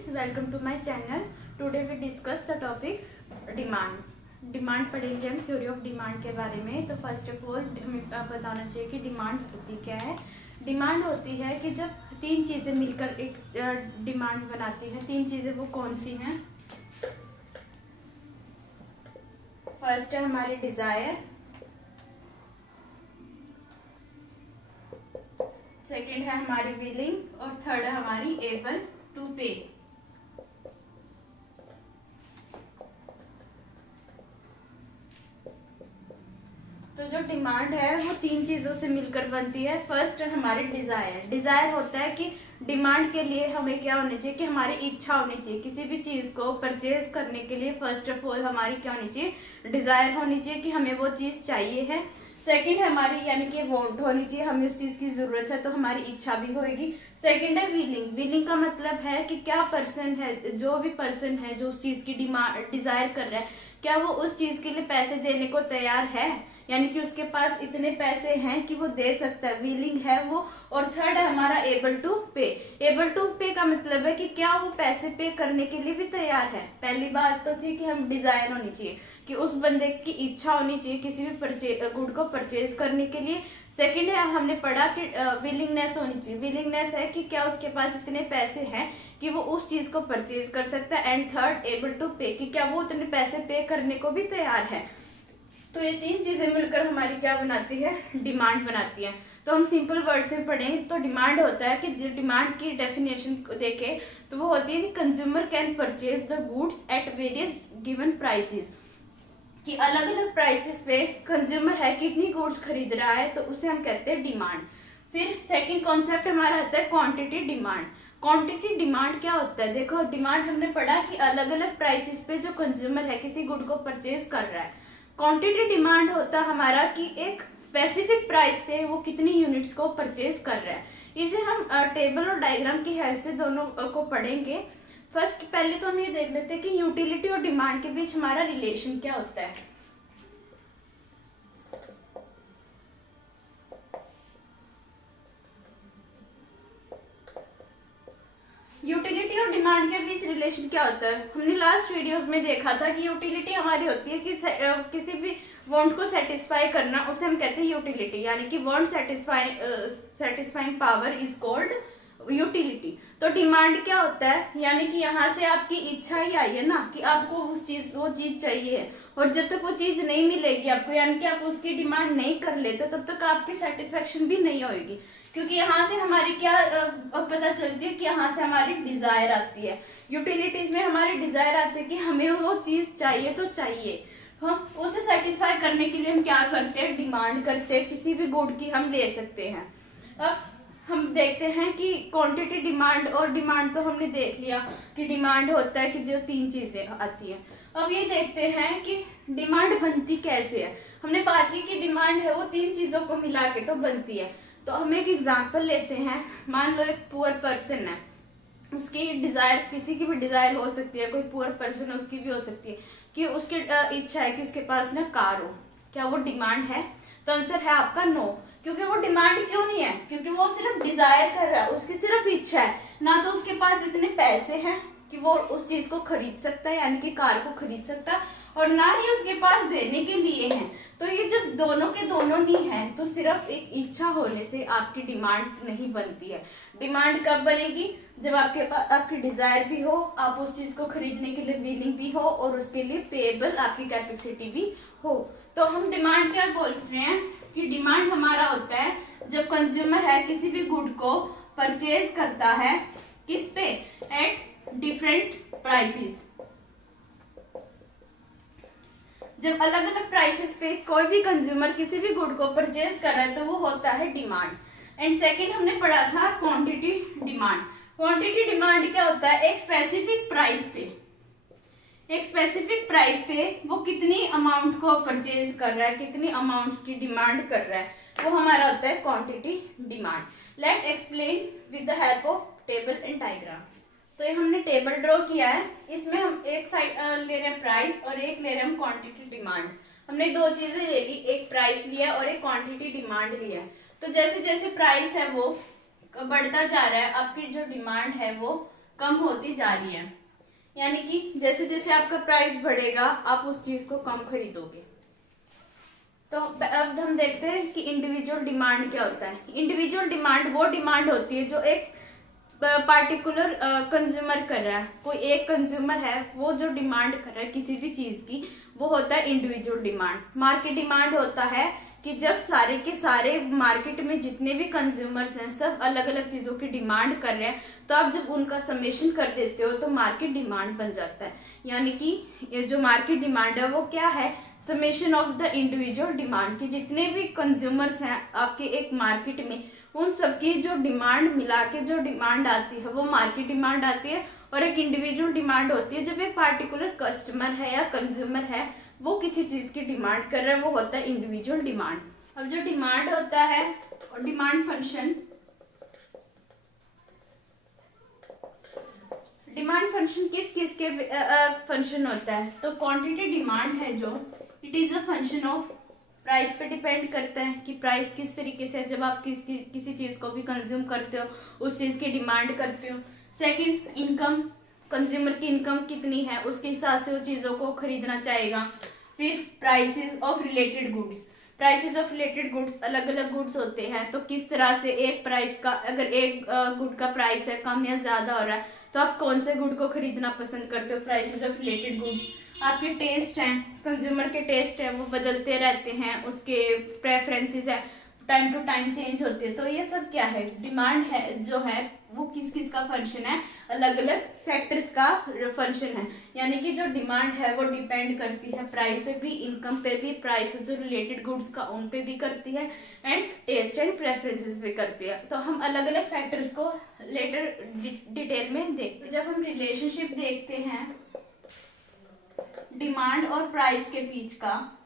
students, welcome to my channel. Today we discuss the topic demand. Demand पढ़ेंगे हम theory of demand के बारे में। तो फर्स्ट ऑफ ऑल हमें बताना चाहिए कि डिमांड होती क्या है। डिमांड होती है कि जब तीन चीज़ें मिलकर एक डिमांड बनाती है। तीन चीज़ें वो कौन सी हैं? फर्स्ट है हमारी डिज़ायर, सेकेंड है हमारी विलिंग और थर्ड है हमारी एबल टू पे। तो जो डिमांड है वो तीन चीजों से मिलकर बनती है। फर्स्ट है हमारी डिजायर। डिजायर होता है कि डिमांड के लिए हमें क्या होनी चाहिए कि हमारी इच्छा होनी चाहिए किसी भी चीज को परचेज करने के लिए। फर्स्ट ऑफ ऑल हमारी क्या होनी चाहिए? डिजायर होनी चाहिए कि हमें वो चीज चाहिए है। सेकंड है हमारी यानी कि वांट होनी चाहिए, हमें उस चीज की जरूरत है तो हमारी इच्छा भी होगी। सेकंड है विलिंग। विलिंग का मतलब है कि क्या पर्सन है, जो भी पर्सन है जो उस चीज की डिमांड डिजायर कर रहा है, क्या वो उस चीज के लिए पैसे देने को तैयार है, यानी कि उसके पास इतने पैसे हैं कि वो दे सकता है, विलिंग है वो। और थर्ड है हमारा एबल टू पे। एबल टू पे का मतलब है कि क्या वो पैसे पे करने के लिए भी तैयार है। पहली बात तो थी कि हम डिजायर होनी चाहिए कि उस बंदे की इच्छा होनी चाहिए किसी भी गुड को परचेज करने के लिए। सेकंड है हमने पढ़ा कि विलिंगनेस होनी चाहिए। विलिंगनेस है कि क्या उसके पास इतने पैसे हैं कि वो उस चीज को परचेज कर सकता है। एंड थर्ड एबल टू पे कि क्या वो उतने पैसे पे करने को भी तैयार है। तो ये तीन चीजें मिलकर हमारी क्या बनाती है? डिमांड बनाती है। तो हम सिंपल वर्ड में पढ़ें तो डिमांड होता है कि डिमांड की डेफिनेशन देखें तो वो होती है कि consumer can purchase the goods at various given prices, कि अलग अलग प्राइसेस पे कंज्यूमर है कितनी गुड्स खरीद रहा है तो उसे हम कहते हैं डिमांड। फिर सेकंड कॉन्सेप्ट हमारा आता है क्वांटिटी डिमांड। क्वांटिटी डिमांड क्या होता है? देखो डिमांड हमने पढ़ा कि अलग अलग प्राइसेस पे जो कंज्यूमर है किसी गुड को परचेज कर रहा है। क्वांटिटी डिमांड होता हमारा कि एक स्पेसिफिक प्राइस पे वो कितनी यूनिट्स को परचेज कर रहा है। इसे हम टेबल और डायग्राम की हेल्प से दोनों को पढ़ेंगे। फर्स्ट पहले तो हम ये देख लेते हैं कि यूटिलिटी और डिमांड के बीच हमारा रिलेशन क्या होता है। यूटिलिटी और डिमांड के बीच रिलेशन क्या होता है? हमने लास्ट वीडियोस में देखा था कि यूटिलिटी हमारी होती है कि किसी भी वांट को सेटिस्फाई करना, उसे हम कहते हैं यूटिलिटी, यानी कि want satisfying power is called utility. तो डिमांड क्या होता है? यानी कि यहाँ से आपकी इच्छा ही आई है ना कि आपको वो चीज चाहिए है, और जब तक वो चीज नहीं मिलेगी आपको, यानी कि आप उसकी डिमांड नहीं कर लेते तब तक आपकी सेटिस्फेक्शन भी नहीं होगी। क्योंकि यहाँ से हमारी क्या पता चलती है कि यहाँ से हमारी डिजायर आती है। यूटिलिटीज में हमारी डिजायर आती है कि हमें वो चीज चाहिए तो चाहिए, हम उसे सेटिस्फाई करने के लिए हम क्या करते हैं? डिमांड करते हैं, किसी भी गुड की हम ले सकते हैं। अब हम देखते हैं कि क्वांटिटी डिमांड और डिमांड तो हमने देख लिया कि डिमांड होता है कि जो तीन चीजें आती हैं। अब ये देखते हैं कि डिमांड बनती कैसे है। हमने बात की कि डिमांड है वो तीन चीजों को मिला के तो बनती है। तो हम एक एग्जांपल लेते हैं। मान लो एक पुअर पर्सन है, उसकी डिजायर, किसी की भी डिजायर हो सकती है, कोई पुअर पर्सन उसकी भी हो सकती है कि उसकी इच्छा है कि उसके पास ना कार हो। क्या वो डिमांड है? तो आंसर है आपका नो। क्योंकि वो डिमांड क्यों नहीं है? क्योंकि वो सिर्फ डिजायर कर रहा है, उसकी सिर्फ इच्छा है, ना तो उसके पास इतने पैसे हैं कि वो उस चीज को खरीद सकता है, यानी कि कार को खरीद सकता है, और ना ही उसके पास देने के लिए हैं। तो ये जब दोनों के दोनों नहीं है तो सिर्फ एक इच्छा होने से आपकी डिमांड नहीं बनती है। डिमांड कब बनेगी? जब आपके पास आपकी डिजायर भी हो, आप उस चीज को खरीदने के लिए विलिंग भी हो, और उसके लिए पेएबल आपकी कैपेसिटी भी हो। तो हम डिमांड क्या बोल रहे हैं कि डिमांड हमारा होता है जब कंज्यूमर है किसी भी गुड को परचेज करता है, किस पे? At different prices. जब अलग अलग प्राइसेस पे कोई भी कंज्यूमर किसी भी गुड को परचेज कर रहा है तो वो होता है डिमांड। एंड सेकंड हमने पढ़ा था क्वांटिटी डिमांड। क्वांटिटी डिमांड क्या होता है? एक स्पेसिफिक प्राइस पे वो कितनी अमाउंट को परचेज कर रहा है, कितनी अमाउंट्स की डिमांड कर रहा है, वो हमारा होता है quantity demand. Let explain with the help of table and diagram. तो ये हमने टेबल ड्रॉ किया है, इसमें हम एक साइड ले रहे हैं प्राइस और एक ले रहे हैं हम क्वांटिटी डिमांड। हमने दो चीजें ले ली, एक प्राइस लिया और एक क्वांटिटी डिमांड लिया। तो जैसे जैसे प्राइस है वो बढ़ता जा रहा है, आपकी जो डिमांड है वो कम होती जा रही है, यानी कि जैसे जैसे आपका प्राइस बढ़ेगा आप उस चीज को कम खरीदोगे। तो अब हम देखते हैं कि इंडिविजुअल डिमांड क्या होता है। इंडिविजुअल डिमांड वो डिमांड होती है जो एक पार्टिकुलर कंज्यूमर कर रहा है, कोई एक कंज्यूमर है वो जो डिमांड कर रहा है किसी भी चीज की, वो होता है इंडिविजुअल डिमांड। मार्केट डिमांड होता है कि जब सारे के सारे मार्केट में जितने भी कंज्यूमर्स हैं सब अलग अलग चीजों की डिमांड कर रहे हैं, तो आप जब उनका समेशन कर देते हो तो मार्केट डिमांड बन जाता है। यानी कि ये जो मार्केट डिमांड है वो क्या है, summation of the individual demand, की जितने भी कंज्यूमर्स हैं आपके एक मार्केट में उन सबकी जो डिमांड मिला के जो डिमांड आती है वो मार्केट डिमांड आती है। और एक इंडिविजुअल डिमांड होती है जब एक पार्टिकुलर कस्टमर है या कंज्यूमर है वो किसी चीज की डिमांड कर रहा है, वो होता है इंडिविजुअल डिमांड। अब जो डिमांड होता है और डिमांड फंक्शन, डिमांड फंक्शन किस किस के फंक्शन होता है, तो क्वांटिटी डिमांड है जो it is a function of price पे डिपेंड करता है कि प्राइस किस तरीके से, जब आप किसी चीज को भी कंज्यूम करते हो उस चीज की डिमांड करते हो। सेकंड, इनकम, कंज्यूमर की इनकम कितनी है उसके हिसाब से वो चीजों को खरीदना चाहेगा। फिर prices of related goods, prices of related goods, अलग अलग गुड्स होते हैं तो किस तरह से एक प्राइस का, अगर एक गुड का प्राइस है कम या ज्यादा हो रहा है तो आप कौन से गुड को खरीदना पसंद करते हो, प्राइसेस ऑफ रिलेटेड गुड्स। आपके टेस्ट हैं, कंज्यूमर के टेस्ट है वो बदलते रहते हैं, उसके प्रेफरेंसेस है टाइम टू टाइम चेंज होते हैं। तो ये सब क्या है, डिमांड है जो है वो किस किस का फंक्शन है, अलग अलग फैक्टर्स का फंक्शन है। यानी कि जो डिमांड है वो डिपेंड करती है प्राइस पे भी, इनकम पे भी, प्राइस जो रिलेटेड गुड्स का उन पे भी करती है, एंड टेस्ट एंड प्रेफरेंसेस भी करती है। तो हम अलग अलग फैक्टर्स को लेटर डिटेल में देखते हैं। जब हम रिलेशनशिप देखते हैं डिमांड और प्राइस के बीच का,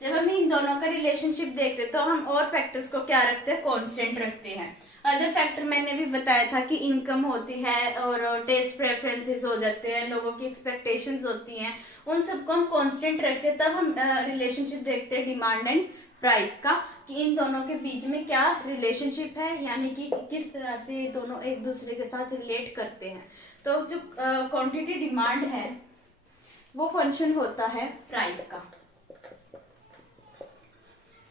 जब हम इन दोनों का रिलेशनशिप देखते हैं तो हम और फैक्टर्स को क्या रखते हैं, कांस्टेंट रखते हैं। अदर फैक्टर मैंने भी बताया था कि इनकम होती है और टेस्ट प्रेफरेंसेस हो जाते हैं, लोगों की एक्सपेक्टेशंस होती हैं, उन सबको हम कांस्टेंट रखते हैं। तब हम रिलेशनशिप देखते हैं डिमांड एंड प्राइस का, कि इन दोनों के बीच में क्या रिलेशनशिप है, यानी कि किस तरह से दोनों एक दूसरे के साथ रिलेट करते हैं। तो जो क्वांटिटी डिमांड है वो फंक्शन होता है प्राइस का।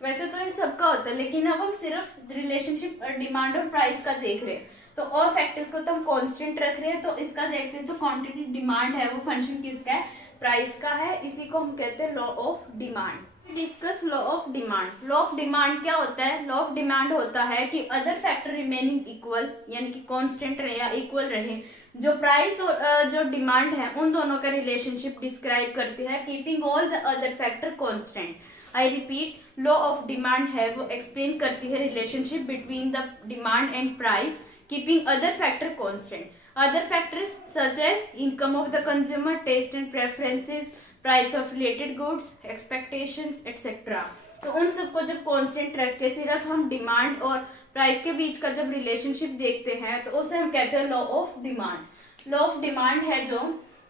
वैसे तो इन सबका होता है लेकिन अब हम सिर्फ रिलेशनशिप डिमांड और प्राइस का देख रहे हैं, तो और फैक्टर्स को तो हम कांस्टेंट रख रहे हैं। तो इसका देखते हैं, तो क्वांटिटी डिमांड है वो फंक्शन किसका है, प्राइस का है। इसी को हम कहते हैं law of demand. Discuss law of demand. Law of demand क्या होता है, लॉ ऑफ डिमांड होता है कि अदर फैक्टर रिमेनिंग इक्वल, यानी कि कांस्टेंट रहे या इक्वल रहे, जो प्राइस और जो डिमांड है उन दोनों का रिलेशनशिप डिस्क्राइब करती है, keeping all the other factor constant. I repeat, law of demand है वो एक्सप्लेन करती है relationship between the demand and price, keeping other factor constant. Other factors such as income of the consumer, taste and preferences, price of related goods, expectations etcetera. तो उन सबको जब constant रख के सिर्फ हम डिमांड और प्राइस के बीच का जब रिलेशनशिप देखते हैं तो उसे हम कहते हैं law of demand. Law of demand है जो,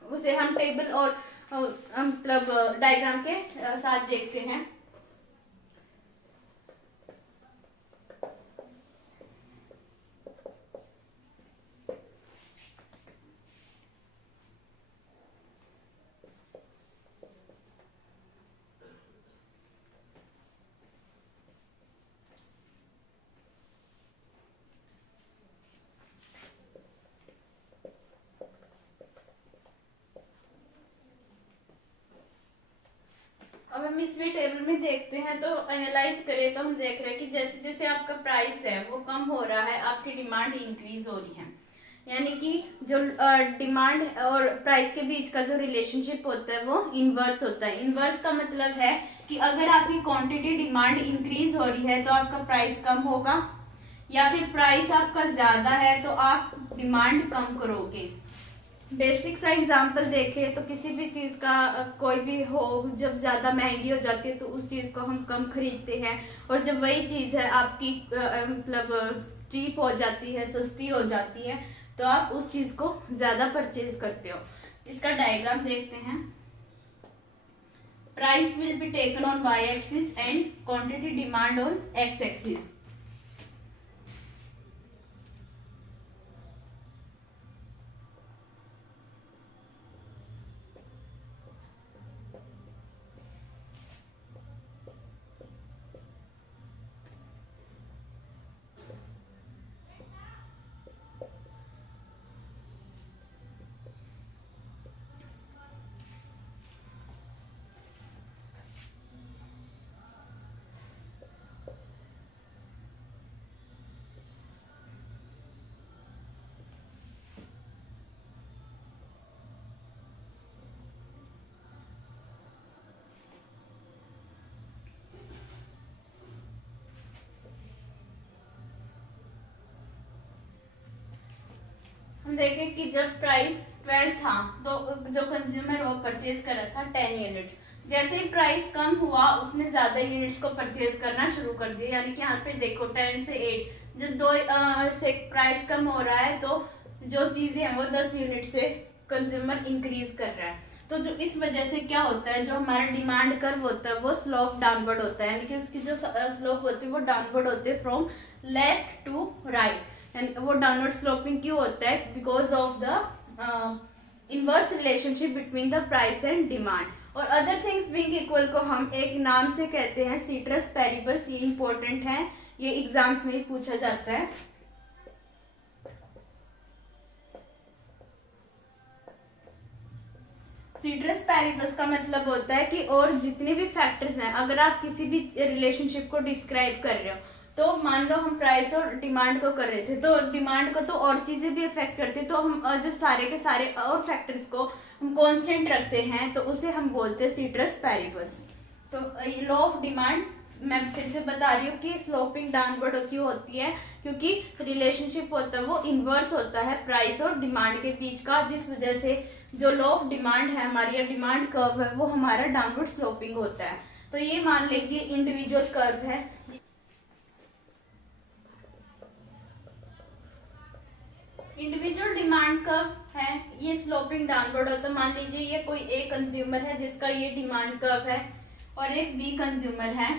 उसे हम टेबल और मतलब डायग्राम के साथ देखते हैं। अब हम इसमें टेबल में देखते हैं तो एनालाइज करें तो हम देख रहे हैं कि जैसे जैसे आपका प्राइस है वो कम हो रहा है, आपकी डिमांड इंक्रीज हो रही है। यानी कि जो डिमांड और प्राइस के बीच का जो रिलेशनशिप होता है वो इनवर्स होता है। इनवर्स का मतलब है कि अगर आपकी क्वांटिटी डिमांड इंक्रीज हो रही है तो आपका प्राइस कम होगा, या फिर प्राइस आपका ज्यादा है तो आप डिमांड कम करोगे। बेसिक सा एग्जांपल देखें तो किसी भी चीज का कोई भी हो, जब ज्यादा महंगी हो जाती है तो उस चीज को हम कम खरीदते हैं, और जब वही चीज है आपकी मतलब चीप हो जाती है, सस्ती हो जाती है, तो आप उस चीज को ज्यादा परचेज करते हो। इसका डायग्राम देखते हैं। Price will be taken on Y axis and quantity demand on X axis. हम देखें कि जब प्राइस 12 था तो जो कंज्यूमर वो परचेज कर रहा था 10 यूनिट्स, जैसे ही प्राइस कम हुआ उसने ज्यादा यूनिट्स को परचेज करना शुरू कर दिया। यानी कि यहाँ पे देखो 10 से 8, जब 2 से प्राइस कम हो रहा है तो जो चीजें हैं वो 10 यूनिट से कंज्यूमर इंक्रीज कर रहा है। तो जो इस वजह से क्या होता है, जो हमारा डिमांड कर्व होता है वो स्लोप डाउनवर्ड होता है, यानी कि उसकी जो स्लोप होती है वो डाउनवर्ड होती है from left to right. And वो डाउनवर्ड स्लोपिंग क्यों होता है? Because of the inverse relationship between the price and demand और अदर थिंग्स बीइंग इक्वल को हम एक नाम से कहते हैं सीट्रस पैरिबस। ये इंपॉर्टेंट है, ये एग्जाम्स में ही पूछा जाता है। सीट्रस पैरिबस का मतलब होता है कि और जितने भी फैक्टर्स हैं, अगर आप किसी भी रिलेशनशिप को डिस्क्राइब कर रहे हो तो मान लो हम प्राइस और डिमांड को कर रहे थे, तो डिमांड को तो और चीजें भी अफेक्ट करती है, तो हम जब सारे के सारे और फैक्टर्स को हम कांस्टेंट रखते हैं तो उसे हम बोलते हैं सीट्रस पैरिबस। तो लॉ ऑफ डिमांड मैं फिर से बता रही हूँ कि स्लोपिंग डाउनवर्ड क्यों होती है, क्योंकि रिलेशनशिप होता है वो इनवर्स होता है प्राइस और डिमांड के बीच का, जिस वजह से जो लॉ ऑफ डिमांड है हमारी या डिमांड कर्व है वो हमारा डाउनवर्ड स्लोपिंग होता है। तो ये मान लीजिए इंडिविजुअल कर्व है, इंडिविजुअल डिमांड कर्व है, ये स्लोपिंग डाउनवर्ड होता है। मान लीजिए ये कोई एक कंज्यूमर है जिसका ये डिमांड कर्व है और एक बी कंज्यूमर है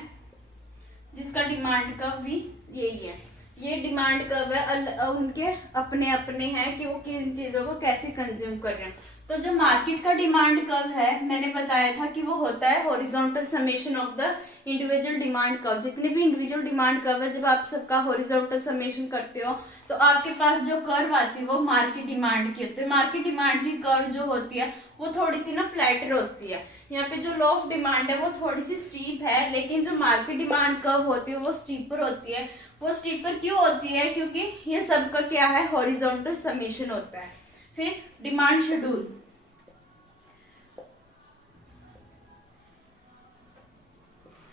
जिसका डिमांड कर्व भी यही है। ये डिमांड कर्व है, उनके अपने अपने हैं कि वो किन चीजों को कैसे कंज्यूम कर रहे हैं। तो जो मार्केट का डिमांड कर्व है मैंने बताया था कि वो होता है horizontal summation of the individual demand curve. जितने भी इंडिविजुअल डिमांड कर्व है जब आप सबका हॉरिजॉन्टल समेशन करते हो तो आपके पास जो कर्व आती है वो मार्केट डिमांड की होती है। मार्केट डिमांड की कर्व जो होती है वो थोड़ी सी ना फ्लैटर होती है। यहाँ पे जो लॉ ऑफ डिमांड है वो थोड़ी सी स्टीप है, लेकिन जो मार्केट डिमांड कर्व होती है वो स्टीपर होती है। वो स्टीपर क्यों होती है? क्योंकि ये सबका क्या है, हॉरिजॉन्टल समेशन होता है। फिर डिमांड शेड्यूल,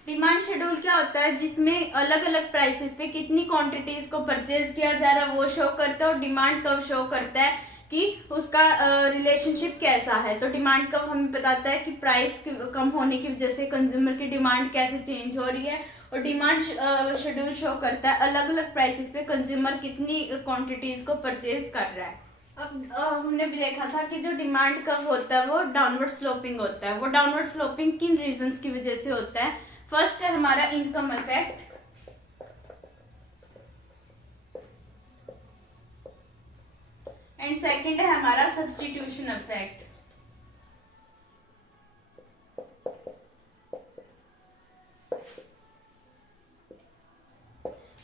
डिमांड शेड्यूल क्या होता है? जिसमें अलग अलग प्राइसेस पे कितनी क्वांटिटीज को परचेज किया जा रहा है वो शो करता है और डिमांड कर्व शो करता है कि उसका रिलेशनशिप कैसा है। तो डिमांड कर्व हमें बताता है कि प्राइस कम होने की वजह से कंज्यूमर की डिमांड कैसे चेंज हो रही है, और डिमांड शेड्यूल शो करता है अलग अलग प्राइसेस पे कंज्यूमर कितनी क्वांटिटीज को परचेज कर रहा है। अब हमने भी देखा था कि जो डिमांड कर्व होता है वो डाउनवर्ड स्लोपिंग होता है। वो डाउनवर्ड स्लोपिंग किन रीजंस की वजह से होता है? फर्स्ट है हमारा इनकम इफेक्ट, एंड सेकंड है हमारा सब्स्टिट्यूशन इफेक्ट।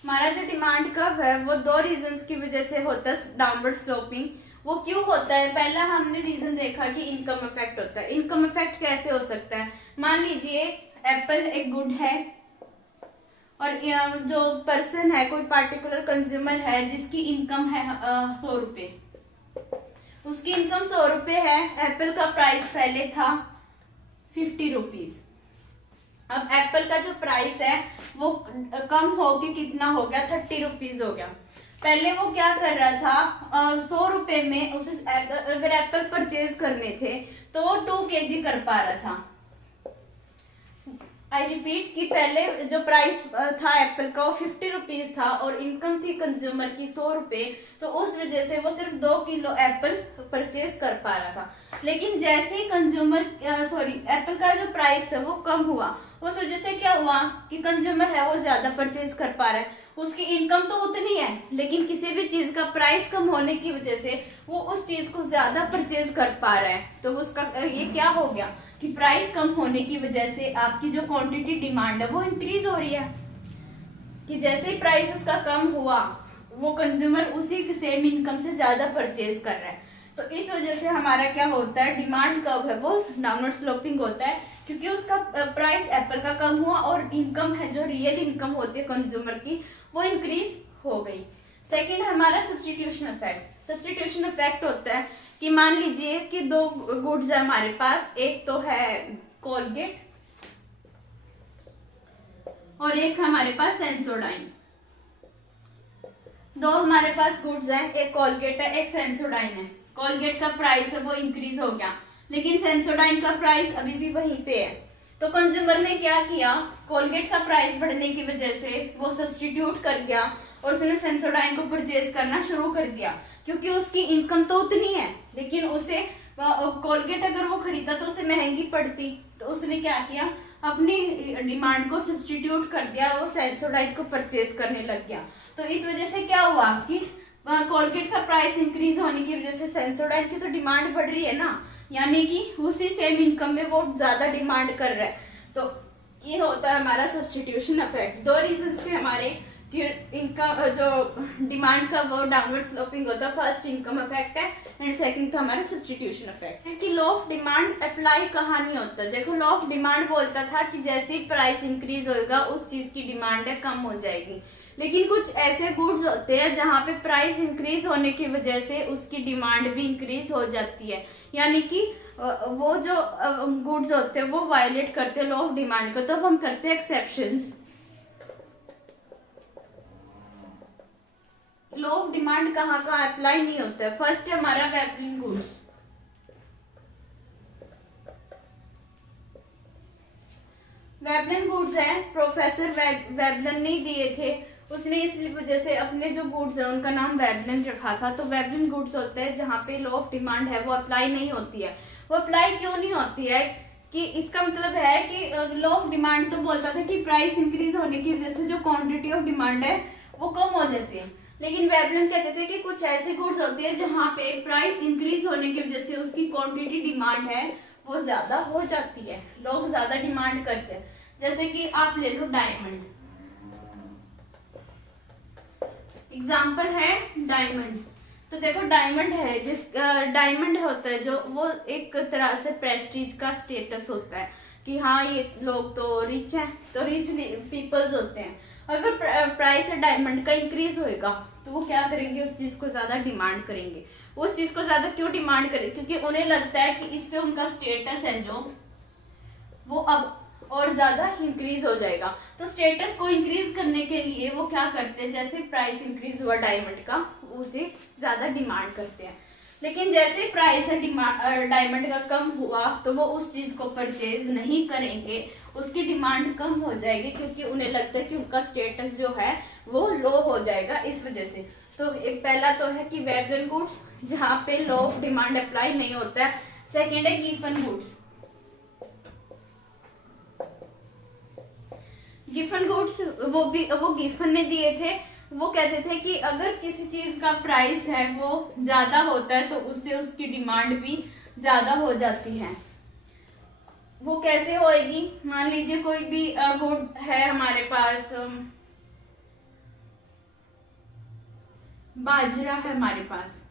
हमारा जो डिमांड कर्व है वो दो रीजंस की वजह से होता है डाउनवर्ड स्लोपिंग। वो क्यों होता है? पहला हमने रीजन देखा कि इनकम इफेक्ट होता है। इनकम इफेक्ट कैसे हो सकता है? मान लीजिए एप्पल एक गुड है और जो पर्सन है, कोई पार्टिकुलर कंज्यूमर है जिसकी इनकम है 100 रुपए, उसकी इनकम 100 रुपए है, एप्पल का प्राइस पहले था 50 रुपीज। अब एप्पल का जो प्राइस है वो कम होके कितना हो गया, 30 रुपीज हो गया। पहले वो क्या कर रहा था, 100 रुपए में उसे अगर एप्पल परचेज करने थे तो वो 2 kg कर पा रहा था। आई रिपीट कि पहले जो प्राइस था एप्पल का वो 50 रुपीज था और इनकम थी कंज्यूमर की 100 रुपए, तो उस वजह से वो सिर्फ 2 किलो एप्पल परचेज कर पा रहा था। लेकिन जैसे ही कंज्यूमर एप्पल का जो प्राइस है वो कम हुआ, उस वजह से क्या हुआ कि कंज्यूमर है वो ज्यादा परचेज कर पा रहा है। उसकी इनकम तो उतनी है लेकिन किसी भी चीज का प्राइस कम होने की वजह से वो उस चीज को ज्यादा परचेज कर पा रहा है। तो उसका ये क्या हो गया कि प्राइस कम होने की वजह से आपकी जो क्वांटिटी डिमांड है वो इंक्रीज हो रही है, कि जैसे ही प्राइस उसका कम हुआ वो कंज्यूमर उसी सेम इनकम से ज्यादा परचेज कर रहा है। तो इस वजह से हमारा क्या होता है, डिमांड कर्व है वो डाउनवर्ड स्लोपिंग होता है, क्योंकि उसका प्राइस एप्पल का कम हुआ और इनकम है जो रियल इनकम होती है कंज्यूमर की वो इंक्रीज हो गई। सेकंड हमारा सब्स्टिट्यूशन इफेक्ट। सब्स्टिट्यूशन इफेक्ट होता है कि मान लीजिए कि 2 गुड्स है हमारे पास, एक तो है कोलगेट और एक हमारे पास सेंसोडाइन। दो हमारे पास गुड्स हैं, एक कोलगेट है, एक सेंसोडाइन है। कोलगेट का प्राइस है वो इंक्रीज हो गया, लेकिन सेंसोडाइन का प्राइस अभी भी वहीं पे है। तो कंज्यूमर ने क्या किया, कोलगेट का प्राइस बढ़ने की वजह से वो सब्सटीट्यूट कर गया और उसने सेंसोडाइन को परचेज करना शुरू कर दिया, क्योंकि उसकी इनकम तो उतनी है, लेकिन उसे कोलगेट अगर वो खरीदा तो उसे महंगी पड़ती। तो उसने क्या किया, अपनी डिमांड को सब्सटीट्यूट कर दिया, वो सेंसोडाइन को परचेज करने लग गया। तो इस वजह से क्या हुआ कि कोलगेट का प्राइस इंक्रीज होने की वजह से सेंसोडाइन की तो डिमांड बढ़ रही है ना, यानी कि उसी सेम इनकम में वो ज्यादा डिमांड कर रहा है। तो ये होता है हमारा सब्सटीट्यूशन इफेक्ट। दो रीजन से हमारे इनकम जो डिमांड का वो डाउनवर्ड स्लोपिंग होता है। फर्स्ट इनकम इफेक्ट है एंड सेकंड तो हमारा सब्सटीट्यूशन इफेक्ट है। कि लॉ ऑफ डिमांड अप्लाई कहाँ नहीं होता। देखो लॉ ऑफ डिमांड बोलता था कि जैसे ही प्राइस इंक्रीज होगा उस चीज की डिमांड है कम हो जाएगी, लेकिन कुछ ऐसे गुड्स होते हैं जहाँ पे प्राइस इंक्रीज होने की वजह से उसकी डिमांड भी इंक्रीज हो जाती है, यानी कि वो जो गुड्स होते हैं वो वायलेट करते हैं लॉ ऑफ डिमांड को, तब हम करते हैं एक्सेप्शंस। लॉ ऑफ डिमांड कहाँ कहाँ अप्लाई नहीं होता है। फर्स्ट है हमारा वेबलिन गुड्स। वेबलिन गुड्स है, प्रोफेसर वेबलिन ने दिए थे, उसने इस वजह से अपने जो गुड्स है उनका नाम वेबलिन रखा था। तो वेबलिन गुड्स होते हैं जहाँ पे लॉ ऑफ डिमांड है वो अप्लाई नहीं होती है। वो अप्लाई क्यों नहीं होती है कि इसका मतलब है कि लॉ ऑफ डिमांड तो बोलता था कि प्राइस इंक्रीज होने की वजह से जो क्वांटिटी ऑफ डिमांड है वो कम हो जाती है, लेकिन वेबलिन कहते थे कि कुछ ऐसे गुड्स होती है जहाँ पे प्राइस इंक्रीज होने की वजह से उसकी क्वांटिटी डिमांड है वो ज्यादा हो जाती है, लोग ज्यादा डिमांड करते हैं। जैसे कि आप ले लो डायमंड, एग्जाम्पल है डायमंड। तो देखो डायमंड है, जिस डायमंड होता है जो वो एक तरह से प्रेस्टीज का स्टेटस होता है कि हाँ ये लोग तो रिच हैं, तो रिच पीपल्स होते हैं। अगर प्राइस है डायमंड का इंक्रीज होएगा तो वो क्या करेंगे, उस चीज को ज्यादा डिमांड करेंगे। उस चीज को ज्यादा क्यों डिमांड करेंगे, क्योंकि उन्हें लगता है कि इससे उनका स्टेटस है जो वो अब और ज्यादा इंक्रीज हो जाएगा। तो स्टेटस को इंक्रीज करने के लिए वो क्या करते हैं, जैसे प्राइस इंक्रीज हुआ डायमंड का उसे ज्यादा डिमांड करते हैं। लेकिन जैसे प्राइस डायमंड का कम हुआ तो वो उस चीज को परचेज नहीं करेंगे, उसकी डिमांड कम हो जाएगी, क्योंकि उन्हें लगता है कि उनका स्टेटस जो है वो लो हो जाएगा इस वजह से। तो एक पहला तो है कि वेबलिन गुड्स जहाँ पे लो ऑफ डिमांड अप्लाई नहीं होता है। सेकेंड है गिफन गुड्स। गिफन गुड्स वो गिफन ने दिए थे, वो कहते थे कि अगर किसी चीज का प्राइस है वो ज्यादा होता है तो उससे उसकी डिमांड भी ज्यादा हो जाती है। वो कैसे होएगी, मान लीजिए कोई भी गुड है हमारे पास, बाजरा है हमारे पास,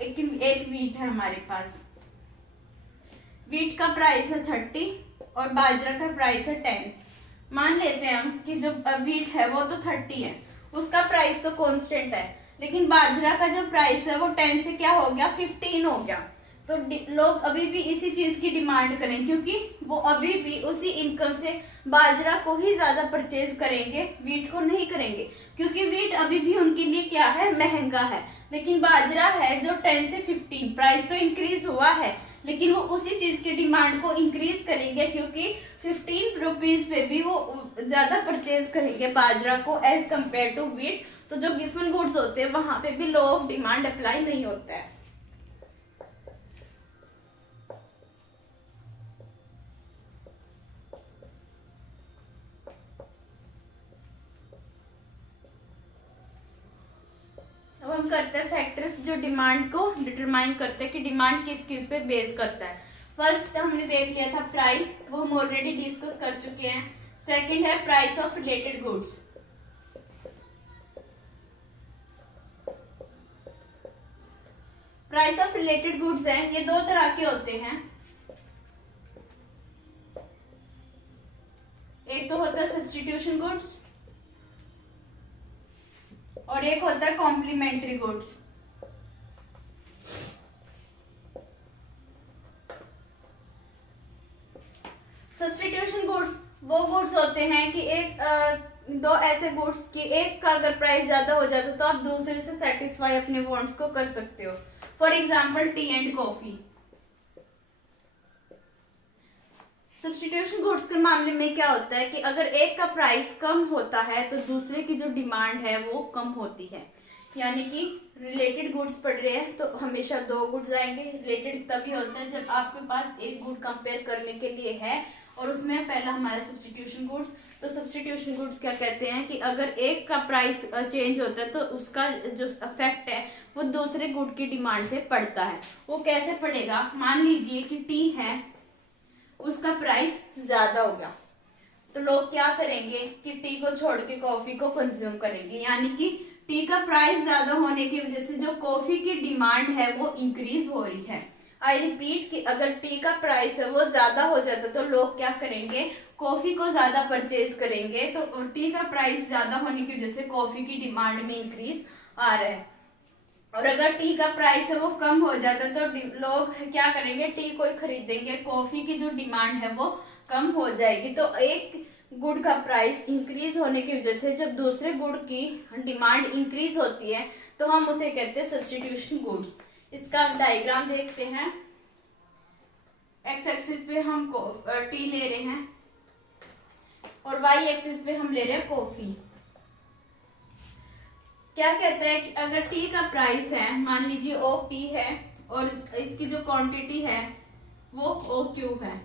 एक वीट है हमारे पास। वीट का प्राइस है 30 और बाजरा का प्राइस है 10। मान लेते हैं हम कि जो वीट है वो तो 30 है, उसका प्राइस तो कांस्टेंट है, लेकिन बाजरा का जो प्राइस है वो 10 से क्या हो गया 15 हो गया। तो लोग अभी भी इसी चीज की डिमांड करें, क्योंकि वो अभी भी उसी इनकम से बाजरा को ही ज्यादा परचेज करेंगे, वीट को नहीं करेंगे, क्योंकि वीट अभी भी उनके लिए क्या है, महंगा है। लेकिन बाजरा है जो 10 से 15, प्राइस तो इंक्रीज हुआ है लेकिन वो उसी चीज की डिमांड को इंक्रीज करेंगे, क्योंकि 15 रुपीज पे भी वो ज्यादा परचेज करेंगे बाजरा को एज कम्पेयर टू वीट। तो जो गिफन गुड्स होते हैं वहां पे भी लॉ ऑफ डिमांड अप्लाई नहीं होता है। अब हम करते हैं फैक्टर्स जो डिमांड को डिटरमाइन करते हैं कि डिमांड किस किस पे बेस करता है। फर्स्ट हमने देख लिया था प्राइस, वो हम ऑलरेडी डिस्कस कर चुके हैं। सेकंड है price of related goods. Price of related goods है, ये दो तरह के होते हैं। एक तो होता है सब्स्टिट्यूशन गुड्स और एक होता है कॉम्प्लीमेंट्री गुड्स। सब्स्टिट्यूशन गुड्स वो गुड्स होते हैं कि एक दो ऐसे गुड्स की एक का अगर प्राइस ज्यादा हो जाता तो आप दूसरे से सेटिस्फाई अपने वांट्स को कर सकते हो। For example T and coffee. Substitution goods के मामले में क्या होता है कि अगर एक का प्राइस कम होता है तो दूसरे की जो डिमांड है वो कम होती है। यानी कि रिलेटेड गुड्स पड़ रहे हैं तो हमेशा दो गुड्स आएंगे। रिलेटेड तभी होता है जब आपके पास एक गुड कंपेयर करने के लिए है और उसमें पहला हमारा सब्स्टिट्यूशन गुड्स। तो सब्स्टिट्यूशन गुड्स क्या कहते हैं कि अगर एक का प्राइस चेंज होता है तो उसका जो इफेक्ट है वो दूसरे गुड की डिमांड पे पड़ता है। वो कैसे पड़ेगा? मान लीजिए कि टी है, उसका प्राइस ज्यादा होगा तो लोग क्या करेंगे कि टी को छोड़ के कॉफी को कंज्यूम करेंगे। यानी कि टी का प्राइस ज्यादा होने की वजह से जो कॉफी की डिमांड है वो इंक्रीज हो रही है। आई रिपीट कि अगर टी का प्राइस है वो ज्यादा हो जाता तो लोग क्या करेंगे? कॉफी को ज्यादा परचेज करेंगे। तो टी का प्राइस ज्यादा होने की वजह से कॉफी की डिमांड में इंक्रीज आ रहा है। और अगर टी का प्राइस है वो कम हो जाता तो लोग क्या करेंगे? टी को ही खरीदेंगे, कॉफी की जो डिमांड है वो कम हो जाएगी। तो एक गुड का प्राइस इंक्रीज होने की वजह से जब दूसरे गुड की डिमांड इंक्रीज होती है तो हम उसे कहते हैं सब्स्टिट्यूशन गुड्स। इसका डायग्राम देखते हैं। एक्स एक्सिस पे हम टी ले रहे हैं और वाई एक्सिस पे हम ले रहे हैं कॉफी। क्या कहते हैं कि अगर टी का प्राइस है, मान लीजिए ओ पी है और इसकी जो क्वांटिटी है वो ओ क्यू है,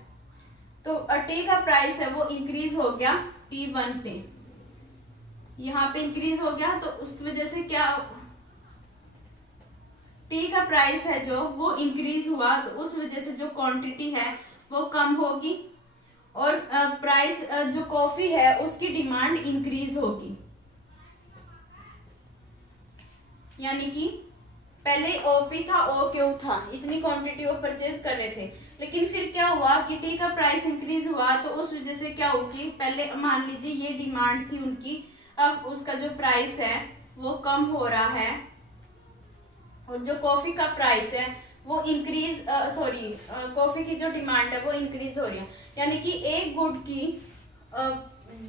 तो टी का प्राइस है वो इंक्रीज हो गया P1 पे, यहाँ पे इंक्रीज हो गया। तो उस वजह से क्या, टी का प्राइस है जो वो इंक्रीज हुआ तो उस वजह से जो क्वांटिटी है वो कम होगी और प्राइस जो कॉफी है उसकी डिमांड इंक्रीज होगी। यानी कि पहले ओपी था, ओ क्यू था, इतनी क्वांटिटी वो परचेज कर रहे थे, लेकिन फिर क्या हुआ कि टी का प्राइस इंक्रीज हुआ तो उस वजह से क्या होगी, पहले मान लीजिए ये डिमांड थी उनकी, अब उसका जो प्राइस है वो कम हो रहा है और जो कॉफी का प्राइस है वो इंक्रीज कॉफी की जो डिमांड है वो इंक्रीज हो रही है। यानी कि एक गुड की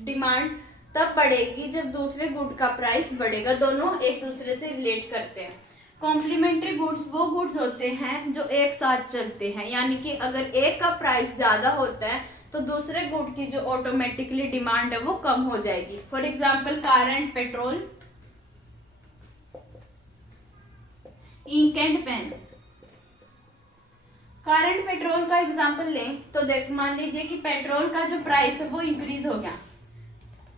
डिमांड तब बढ़ेगी जब दूसरे गुड का प्राइस बढ़ेगा। दोनों एक दूसरे से रिलेट करते हैं। कॉम्प्लीमेंट्री गुड्स वो गुड्स होते हैं जो एक साथ चलते हैं। यानी कि अगर एक का प्राइस ज्यादा होता है तो दूसरे गुड की जो ऑटोमेटिकली डिमांड है वो कम हो जाएगी। For example car and petrol, ink and pen. Car and petrol का एग्जाम्पल लें तो देख, मान लीजिए कि पेट्रोल का जो प्राइस है वो इंक्रीज हो गया।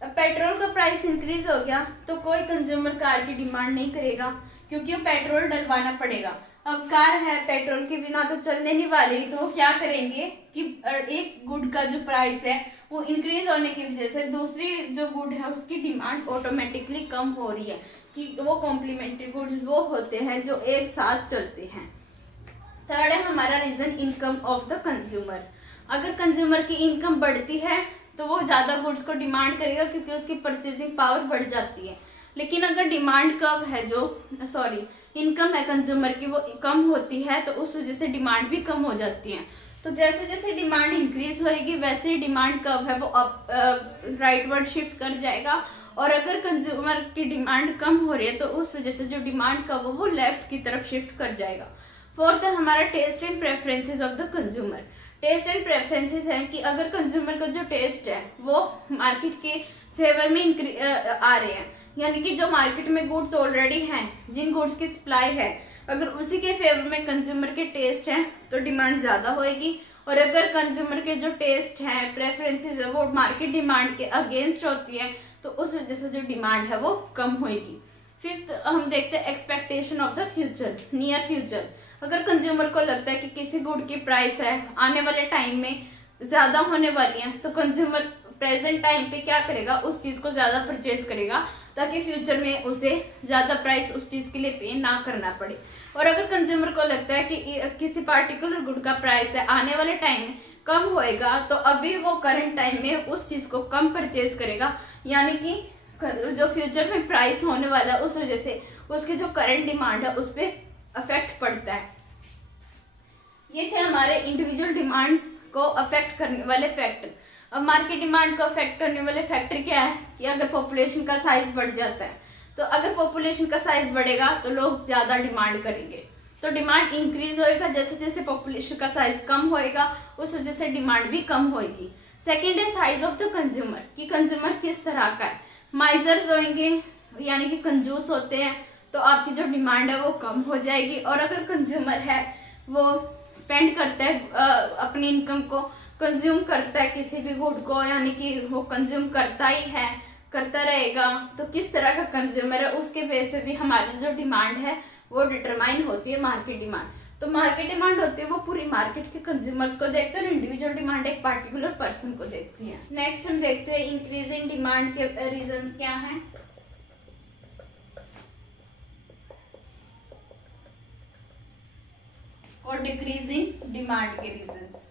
पेट्रोल का प्राइस इंक्रीज हो गया तो कोई कंज्यूमर कार की डिमांड नहीं करेगा क्योंकि वो पेट्रोल डलवाना पड़ेगा। अब कार है, पेट्रोल के बिना तो चलने नहीं वाली, तो वो क्या करेंगे कि एक गुड का जो प्राइस है वो इंक्रीज होने की वजह से दूसरी जो गुड है उसकी डिमांड ऑटोमेटिकली कम हो रही है। कि वो कॉम्प्लीमेंट्री गुड्स वो होते हैं जो एक साथ चलते हैं। थर्ड है हमारा reason, income of the consumer. अगर कंज्यूमर की इनकम बढ़ती है तो वो ज्यादा गुड्स को डिमांड करेगा क्योंकि उसकी परचेजिंग पावर बढ़ जाती है। लेकिन अगर डिमांड कम है, इनकम है कंज्यूमर की वो कम होती है तो उस वजह से डिमांड भी कम हो जाती है। तो जैसे जैसे डिमांड इंक्रीज होएगी वैसे ही डिमांड कब है वो राइटवर्ड शिफ्ट कर जाएगा। और अगर कंज्यूमर की डिमांड कम हो रही है तो उस वजह से जो डिमांड कब वो लेफ्ट की तरफ शिफ्ट कर जाएगा। फोर्थ है हमारा taste and preferences of the consumer. Taste and preferences है कि अगर कंज्यूमर का जो टेस्ट है वो मार्केट के फेवर में आ रहे हैं, यानी कि जो मार्केट में गुड्स ऑलरेडी हैं, जिन गुड्स की सप्लाई है, अगर उसी के फेवर में कंज्यूमर के टेस्ट है तो डिमांड ज्यादा होएगी। और अगर कंज्यूमर के जो टेस्ट है, प्रेफरेंसेस है, वो मार्केट डिमांड के अगेंस्ट होती है तो उस वजह से जो डिमांड है वो कम होएगी। फिफ्थ हम देखते हैं expectation of the future, near future. अगर कंज्यूमर को लगता है कि किसी गुड की प्राइस है आने वाले टाइम में ज्यादा होने वाली है तो कंज्यूमर प्रेजेंट टाइम पे क्या करेगा, उस चीज को ज्यादा परचेज करेगा ताकि फ्यूचर में उसे ज्यादा प्राइस उस चीज के लिए पे ना करना पड़े। और अगर कंज्यूमर को लगता है कि किसी पार्टिकुलर गुड का प्राइस है आने वाले टाइम में कम होएगा तो अभी वो करंट टाइम में उस चीज को कम परचेज करेगा। यानी कि जो फ्यूचर में प्राइस होने वाला है उस वजह से उसकी जो करंट डिमांड है उस पर अफेक्ट पड़ता है। ये थे हमारे इंडिविजुअल डिमांड को अफेक्ट करने वाले फैक्टर। अब मार्केट डिमांड को अफेक्ट करने वाले फैक्टर क्या है कि अगर पॉपुलेशन का साइज बढ़ जाता है, तो अगर पॉपुलेशन का साइज बढ़ेगा तो लोग ज्यादा डिमांड करेंगे, तो डिमांड इंक्रीज होएगा। जैसे जैसे पॉपुलेशन का साइज कम होएगा उस वजह से डिमांड भी कम होएगी। सेकेंड है साइज ऑफ द कंज्यूमर, कि कंज्यूमर किस तरह का है। माइजर्स होंगे यानी कि कंजूस होते हैं, तो आपकी जो डिमांड है वो कम हो जाएगी। और अगर कंज्यूमर है वो स्पेंड करता है अपनी इनकम को कंज्यूम करता है किसी भी गुड को, यानी कि वो कंज्यूम करता ही है, करता रहेगा, तो किस तरह का कंज्यूमर है उसके बेस पे भी हमारी जो डिमांड है वो डिटरमाइन होती है मार्केट डिमांड। तो मार्केट डिमांड होती है वो पूरी मार्केट के कंज्यूमर्स को देखते हैं, और इंडिविजुअल डिमांड एक पार्टिकुलर पर्सन को देखती है। नेक्स्ट हम देखते हैं इंक्रीज इन डिमांड के रीजंस क्या हैं। और डिक्रीज इन डिमांड के रीजंस।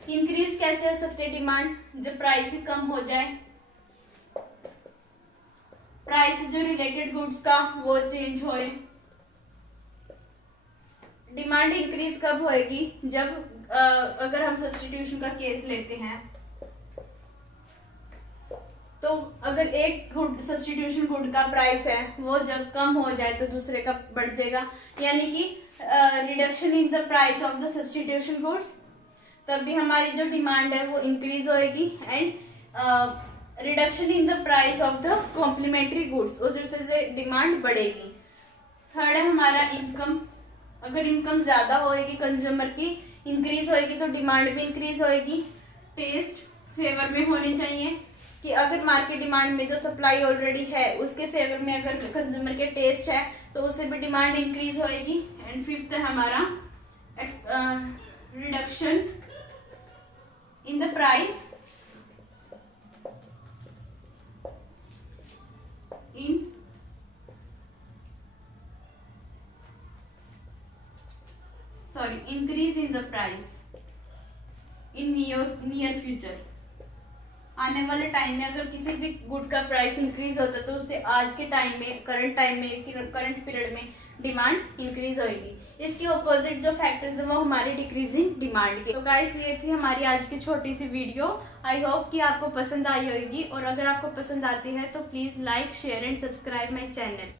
इंक्रीज कैसे हो सकते हैं डिमांड, जब प्राइस ही कम हो जाए, प्राइस जो रिलेटेड गुड्स का वो चेंज होए। डिमांड इंक्रीज कब होएगी, जब अगर हम सब्स्टिट्यूशन का केस लेते हैं, तो अगर एक गुड सब्स्टिट्यूशन गुड का प्राइस है वो जब कम हो जाए तो दूसरे का बढ़ जाएगा, यानी कि reduction in the price of the substitution goods, तब भी हमारी जो डिमांड है वो इंक्रीज होएगी। And reduction in the price of the complementary goods, उस वजह से डिमांड बढ़ेगी। थर्ड है हमारा इनकम, अगर इनकम ज्यादा होएगी कंज्यूमर की, इंक्रीज होएगी, तो डिमांड भी इंक्रीज होएगी। टेस्ट फेवर में होने चाहिए, कि अगर मार्केट डिमांड में जो सप्लाई ऑलरेडी है उसके फेवर में अगर कंज्यूमर के टेस्ट है तो उससे भी डिमांड इंक्रीज होएगी। एंड फिफ्थ है हमारा reduction in the price in increase in the price in near future. आने वाले टाइम में अगर किसी भी गुड का प्राइस इंक्रीज होता है तो उससे आज के टाइम में, करंट पीरियड में डिमांड इंक्रीज होगी। इसके ऑपोजिट जो फैक्टर्स है वो हमारे डिक्रीजिंग डिमांड के। तो गाइस ये थी हमारी आज की छोटी सी वीडियो। आई होप कि आपको पसंद आई होगी, और अगर आपको पसंद आती है तो please like share and subscribe my channel.